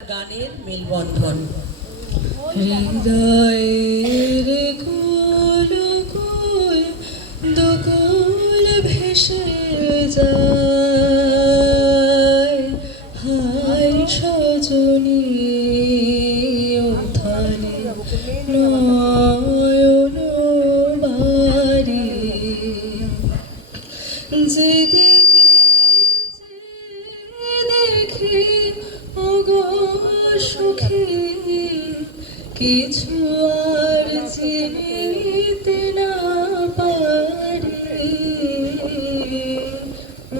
গানের মেলবন্ধন। হৃদয়ের কুল কুল দুকুল ভেসে যায়, হায় সজনী উত্থানে নয়ন বাড়ি, যেদিকে দেখি ওগো সুখী কিছু আর চিনিতে না পারি,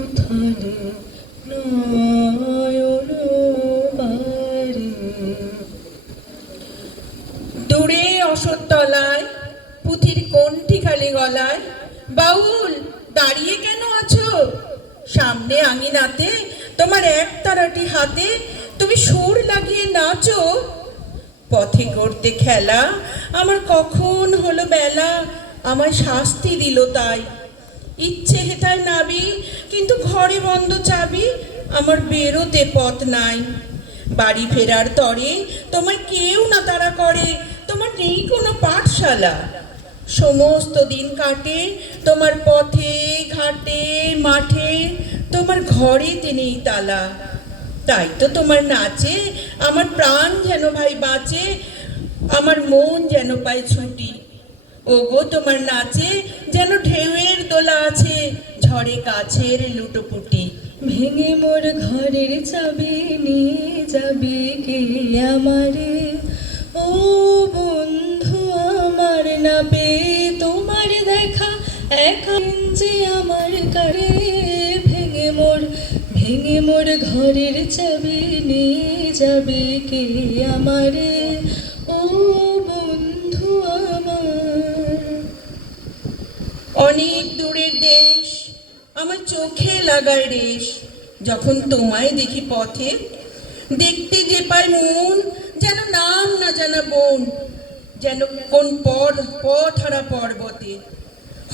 উঠানে নয়ন বাড়ি। দূরে অশোরতলায় পুঁথির কণ্ঠি খালি গলায়, বাউল দাঁড়িয়ে কেন আছো? সামনে আঙিনাতে তোমার এক তারাটি হাতে, তুমি সুর লাগিয়ে নাচো। পথে করতে খেলা আমার কখন হলো বেলা, আমায় শাস্তি দিল তাই। ইচ্ছে হেথায় নাবি কিন্তু ঘরে বন্ধ চাবি, আমার বেরোতে পথ নাই। বাড়ি ফেরার তরে তোমায় কেউ না তাড়া করে, তোমার নেই কোনো পাঠশালা। সমস্ত দিন কাটে তোমার পথে ঘাটে মাঠে, তোমার ঘরেতে নেই তালা। তাই তো তোমার নাচে আমার প্রাণ যেন ভাই বাঁচে, আমার মন যেন পায় ছুটি। ওগো তোমার নাচে যেন ঢেউয়ের দোলা আছে, ঝড়ে কাছের লুটোপুটি। ভেঙে মোর ঘরের চাবি নিয়ে যাবে কে আমারে? ও বন্ধু আমার না পেয়ে তোমার দেখা একা যে আমার কারে, ভেঙে মোর ঘরের চাবি নিয়ে যাবে কে আমারে? ও বন্ধু আমার। অনেক দূরের দেশ আমার চোখে লাগায় রেশ, যখন তোমায় দেখি পথে। দেখতে যে পায় মন যেন নাম না জানা বন, যেন কোন পথ হারা পর্বতে।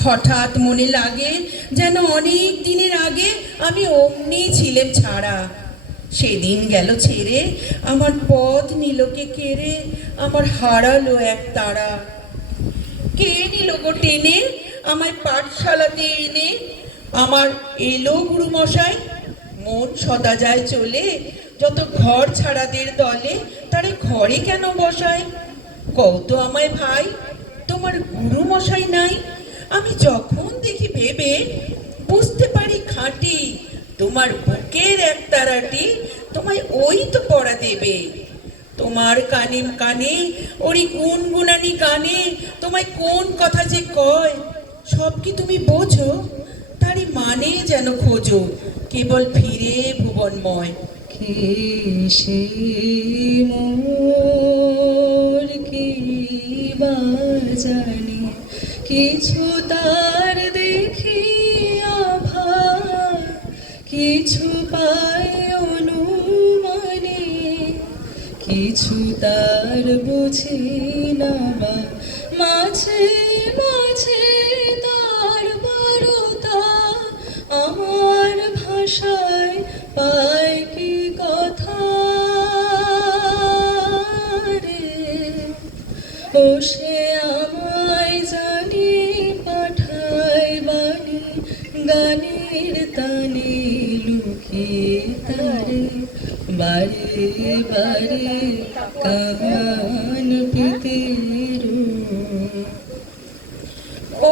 হঠাৎ মনে লাগে যেন অনেক দিনের আগে আমি অমনি ছিলাম ছাড়া। সেদিন গেল ছেড়ে আমার পথ নিলকে কেড়ে, আমার হারালো এক তারা। কে নিল গো টেনে আমায় পাঠশালাতে এনে? আমার এলো গুরুমশাই। মন সদা যায় চলে, যত ঘর ছাড়াদের দলে তারে ঘরে কেন বসায়? কত আমায় ভাই তোমার গুরুমশাই নাই। আমি যখন দেখি ভেবে বুঝতে পারি খাঁটি, তোমার বুকের এক তারাটি তোমায় ওই তো পড়া দেবে। তোমার কানে কানে ওরি গুনগুনানি গানে তোমায় কোন কথা যে কয়, সব কি তুমি বোঝো? তারই মানে যেন খোঁজো কেবল ফিরে ভুবনময়। কে সে মোর কি বা জানি, কিছু তার দেখি আভাস, কিছু পায় অনুমানে, কিছু তার বুঝি না বা মাঝে মাঝে তার বারতা আমার ভাষায় পায় কি কথা রে? ও সে আমায় জানি পাঠায় বাণী, গানের তানে লুকিয়ে তারে বারে বারে কান পেতে।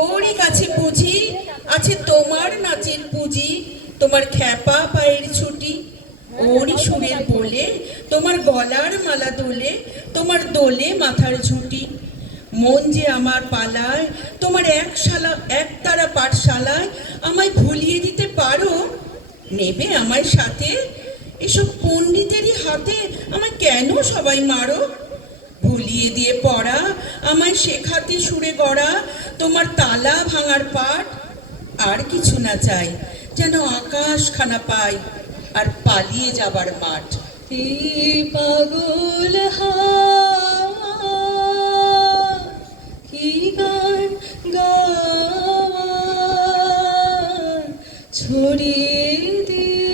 ওরই কাছে বুঝি আছে তোমার নাচের পুঁজি, তোমার খ্যাপা পায়ের ছুটি। ওরই সুরের বলে তোমার গলার মালা দোলে, তোমার দোলে মাথার ঝুঁটি। মন যে আমার পালায় তোমার এক তারা পাঠশালায়, আমায় ভুলিয়ে দিতে পারো? নেবে আমায় সাথে? এসব পণ্ডিতেরই হাতে আমায় কেন সবাই মারো? ভুলিয়ে দিয়ে পড়া আমায় শেখাতে সুরে গড়া তোমার তালা ভাঙার পাঠ। আর কিছু না চাই, যেন আকাশ খানা পাই আর পালিয়ে যাবার মাঠ। এই পাগল কি গান গাওয়া ছড়িয়ে দিয়ে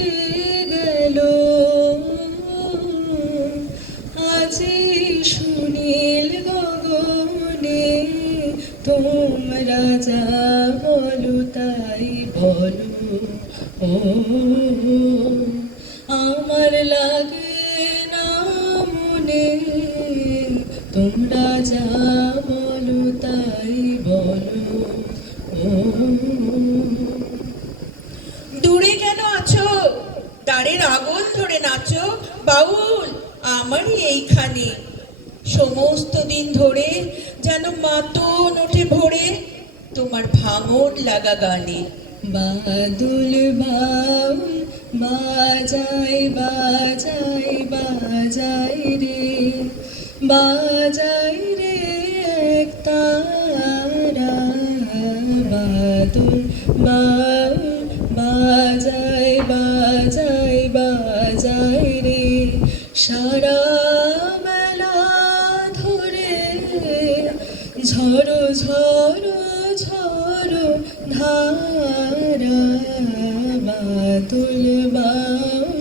গেল বাজে সুনীল গগনে, তোমরা যা বলো তাই বলো। ও আমার লাগে না মনে, তোমরা যা বলো তাই বলো। ও দূরে কেন আছো, দ্বারের আগুন ধরে নাচো বাউল আমারই এইখানে। সমস্ত দিন ধরে যেন মাতন ওঠে ভোরে তোমার ভাঙন লাগা গানে। বাদুল বাউল বাজাই বাজাই বাজাই রে, বাজাই রে এক তারা। বাদুল বাউল বাজাই বাজাই বাজাই রে, সারা বেলা ধরে ঝড়ো ঝড়ো ঝড়ো ধারা। বাদল বাউল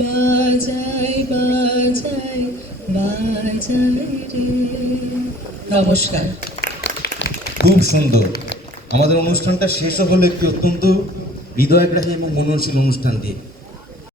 বাজাই বাজাই বাজাই রে। নমস্কার। খুব সুন্দর। আমাদের অনুষ্ঠানটা শেষ হলো একটি অত্যন্ত হৃদয়গ্রাহী এবং মনোরঞ্জন অনুষ্ঠান দিয়ে।